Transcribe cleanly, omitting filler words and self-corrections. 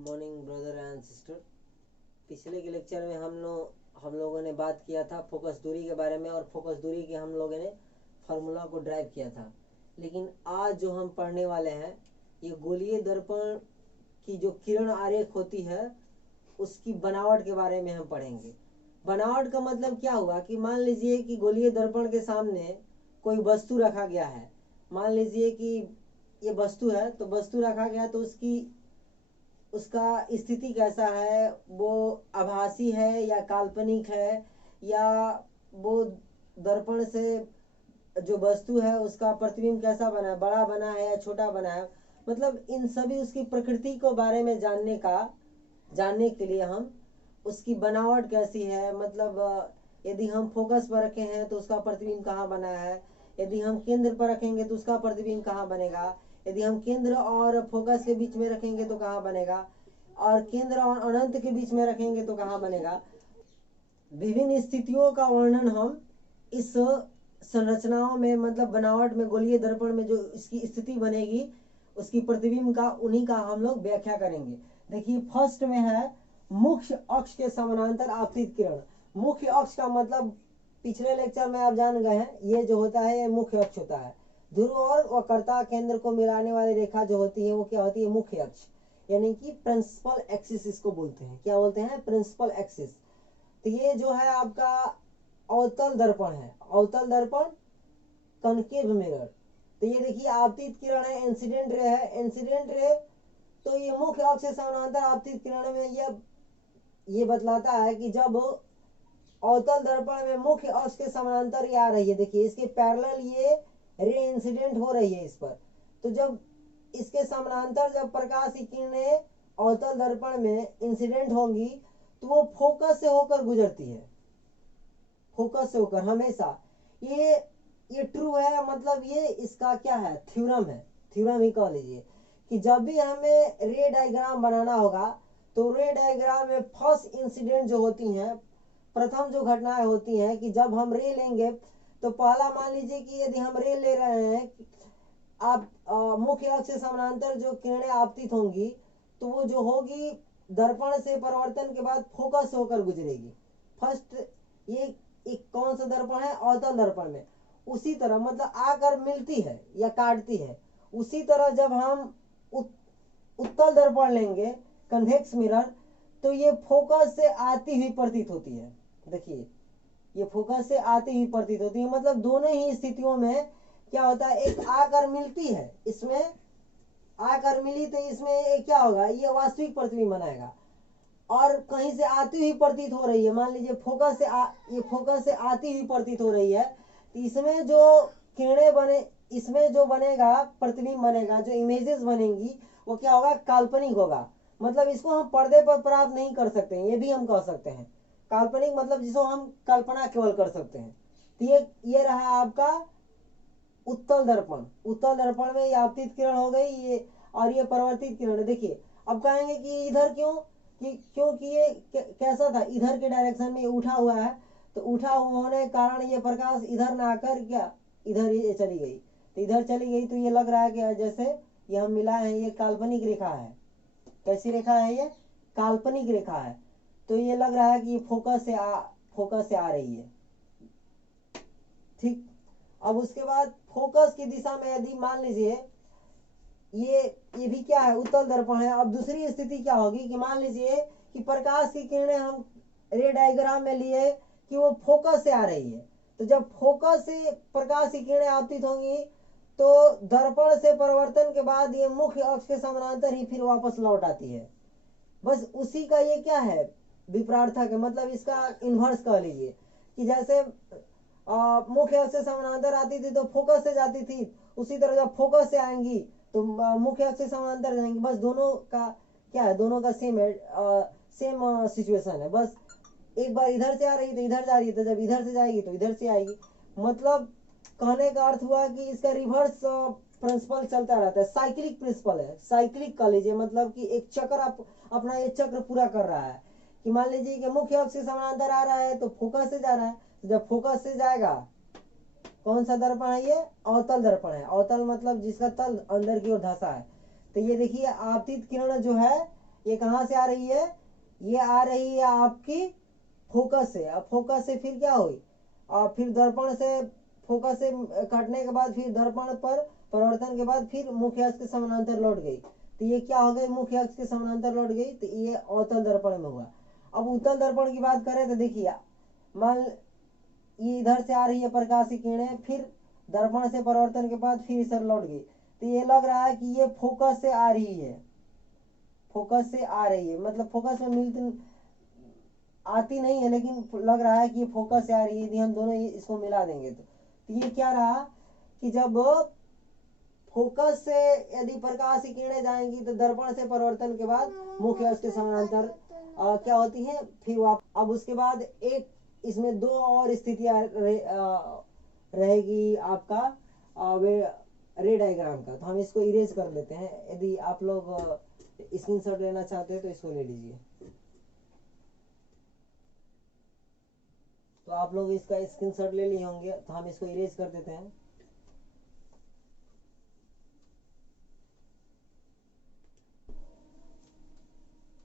Morning brother and sister. पिछले के lecture में हम लोगों ने बात किया था फोकस दूरी के बारे में, और फोकस दूरी के हम लोगों ने फार्मूला को ड्राइव किया था। लेकिन आज जो हम पढ़ने वाले हैं, ये गोलीय दर्पण की जो किरण आरेख होती है उसकी बनावट के बारे में हम पढ़ेंगे। बनावट का मतलब क्या हुआ कि मान लीजिए कि गोलीय दर्पण के सामने कोई वस्तु रखा गया है। मान लीजिए कि ये वस्तु है, तो वस्तु रखा गया तो उसका स्थिति कैसा है, वो आभासी है या काल्पनिक है, या वो दर्पण से जो वस्तु है उसका प्रतिबिंब कैसा बना है, बड़ा बना है या छोटा बना है। मतलब इन सभी उसकी प्रकृति को बारे में जानने के लिए हम उसकी बनावट कैसी है, मतलब यदि हम फोकस पर रखे हैं तो उसका प्रतिबिंब कहाँ बना है, यदि हम केंद्र पर रखेंगे तो उसका प्रतिबिंब कहाँ बनेगा, यदि हम केंद्र और फोकस के बीच में रखेंगे तो कहाँ बनेगा, और केंद्र और अनंत के बीच में रखेंगे तो कहाँ बनेगा। विभिन्न स्थितियों का वर्णन हम इस संरचनाओं में, मतलब बनावट में, गोलीय दर्पण में जो इसकी स्थिति बनेगी उसकी प्रतिबिंब का, उन्हीं का हम लोग व्याख्या करेंगे। देखिए फर्स्ट में है मुख्य अक्ष के समानांतर आपतित किरण। मुख्य अक्ष का मतलब पिछले लेक्चर में आप जान गए हैं, ये जो होता है ये मुख्य अक्ष होता है। ध्रुव और वक्रता केंद्र को मिलाने वाली रेखा जो होती है वो क्या होती है, मुख्य अक्ष, यानी कि प्रिंसिपल एक्सिस इसको बोलते हैं। क्या बोलते हैं, प्रिंसिपल एक्सिस। तो ये जो है आपका अवतल दर्पण है, अवतल दर्पण, कनकेव मिरर। तो ये देखिए आपतित किरण है, इंसिडेंट रे है, इंसिडेंट रे। तो ये मुख्य अक्ष से समानांतर आपतित किरण में ये बतलाता है कि जब अवतल दर्पण में मुख्य अक्ष के समानांतर ये आ रही है, देखिए इसके पैरेलल ये रे इंसिडेंट हो रही है इस पर। तो जब इसके समानांतर जब प्रकाश की किरणें अवतल दर्पण में इंसिडेंट होंगी तो वो फोकस से होकर गुजरती है, फोकस से होकर हमेशा। ये ट्रू है, मतलब ये इसका क्या है, थ्योरम है, थ्योरम ही कह लीजिए कि जब भी हमें रे डायग्राम बनाना होगा तो रे डायग्राम में फर्स्ट इंसिडेंट जो होती हैं, प्रथम जो घटनाएं होती हैं कि जब हम रे लेंगे तो पहला मान लीजिए कि यदि हम रे ले रहे हैं, आप मुख्य अक्ष से समानांतर जो किरणें आपतित होंगी तो वो जो होगी दर्पण से परिवर्तन के बाद फोकस होकर गुजरेगी। फर्स्ट ये एक कौन सा दर्पण है, अवतल दर्पण में। उसी तरह मतलब आकर मिलती है या काटती है। उसी तरह जब हम उत्तल दर्पण लेंगे, कन्वेक्स मिरर, तो ये फोकस से आती हुई प्रतीत होती है। देखिए ये फोकस से आती हुई प्रतीत होती है, मतलब दोनों ही स्थितियों में क्या होता है, एक आकर मिलती है, इसमें आकर मिली तो इसमें एक क्या होगा, ये वास्तविक प्रतिबिंब बनाएगा। और कहीं से आती हुई प्रतीत हो रही है, मान लीजिए ये फोकस से आती हुई प्रतीत हो रही है, तो इसमें जो किरणें बने, इसमें जो बनेगा प्रतिबिंब बनेगा, जो इमेजेस बनेंगी वो क्या होगा, काल्पनिक होगा। मतलब इसको हम पर्दे पर प्राप्त नहीं कर सकते हैं, ये भी हम कह सकते हैं काल्पनिक, मतलब जिसको हम कल्पना केवल कर सकते हैं। तो ये रहा आपका उत्तल दर्पण। उत्तल दर्पण में ये आपतित किरण हो गई, ये और ये परिवर्तित किरण है। देखिए अब कहेंगे कि इधर क्यों, क्योंकि ये कैसा था, इधर के डायरेक्शन में उठा हुआ है, तो उठा होने के कारण ये प्रकाश इधर ना आकर क्या इधर ये चली गई, तो इधर चली गई, तो ये लग रहा है कि जैसे ये हम मिलाए हैं, ये काल्पनिक रेखा है। कैसी रेखा है, ये काल्पनिक रेखा है। तो ये लग रहा है कि फोकस से आ रही है, ठीक। अब उसके बाद फोकस की दिशा में यदि मान लीजिए ये भी क्या है, उत्तल दर्पण है। अब दूसरी स्थिति क्या होगी कि मान लीजिए कि प्रकाश की किरणें हम रे डायग्राम में लिए कि वो फोकस से आ रही है, तो जब फोकस से प्रकाश की किरणें आपतित होंगी तो दर्पण से परिवर्तन के बाद ये मुख्य अक्ष के समानांतर ही फिर वापस लौट आती है। बस उसी का ये क्या है, विपरार्थक है, मतलब इसका इन्वर्स कह लीजिए कि जैसे मुख्य अक्ष से समानांतर आती थी तो फोकस से जाती थी, उसी तरह जब फोकस से आएंगी तो मुख्य अक्ष से समानांतर जाएंगी। बस दोनों का क्या है, दोनों का सेम है, सेम सिचुएशन है। बस एक बार इधर से आ रही तो इधर जा रही है, तो जब इधर से जाएगी तो इधर से आएगी। मतलब कहने का अर्थ हुआ कि इसका रिवर्स प्रिंसिपल चलता रहता है, साइक्लिक प्रिंसिपल है, साइक्लिक कह लीजिए, मतलब कि एक चक्र अपना ये चक्र पूरा कर रहा है। कि मान लीजिए कि मुख्य अक्ष से समानांतर आ रहा है तो फोकस से जा रहा है, तो जब फोकस से जाएगा, कौन सा दर्पण है, ये अवतल दर्पण है। अवतल मतलब जिसका तल अंदर की ओर धंसा है। तो ये देखिए आपतित किरण जो है ये कहाँ से आ रही है, ये आ रही है आपकी फोकस से। अब फोकस से फिर क्या हुई, और फिर दर्पण से, फोकस से कटने के बाद फिर दर्पण पर परिवर्तन के बाद फिर मुख्य अक्ष के समानांतर लौट गई। तो ये क्या हो गई, मुख्य अक्ष के समानांतर लौट गई, तो ये अवतल दर्पण में हुआ। अब उत्तल दर्पण की बात करें तो देखिए, मान ये इधर से आ रही है प्रकाश की किरणें, फिर दर्पण से परिवर्तन के बाद फिर इधर लौट गई, तो ये लग रहा है कि ये फोकस से आ रही है, फोकस से आ रही है, मतलब फोकस में मिलती आती नहीं है, लेकिन लग रहा है कि ये फोकस से आ रही है। यदि हम दोनों इसको मिला देंगे तो ये क्या रहा कि जब फोकस से यदि प्रकाश की किरणें जाएंगी तो दर्पण से परिवर्तन के बाद मुख्य अक्ष के समानांतर क्या होती है, फिर अब उसके बाद एक इसमें दो और स्थितियां रहेगी आपका रे डायग्राम का। तो हम इसको इरेज कर लेते हैं। यदि आप लोग स्क्रीनशॉट लेना चाहते हैं तो इसको ले लीजिए। तो आप लोग इसका स्क्रीनशॉट ले लिए होंगे, तो हम इसको इरेज कर देते हैं।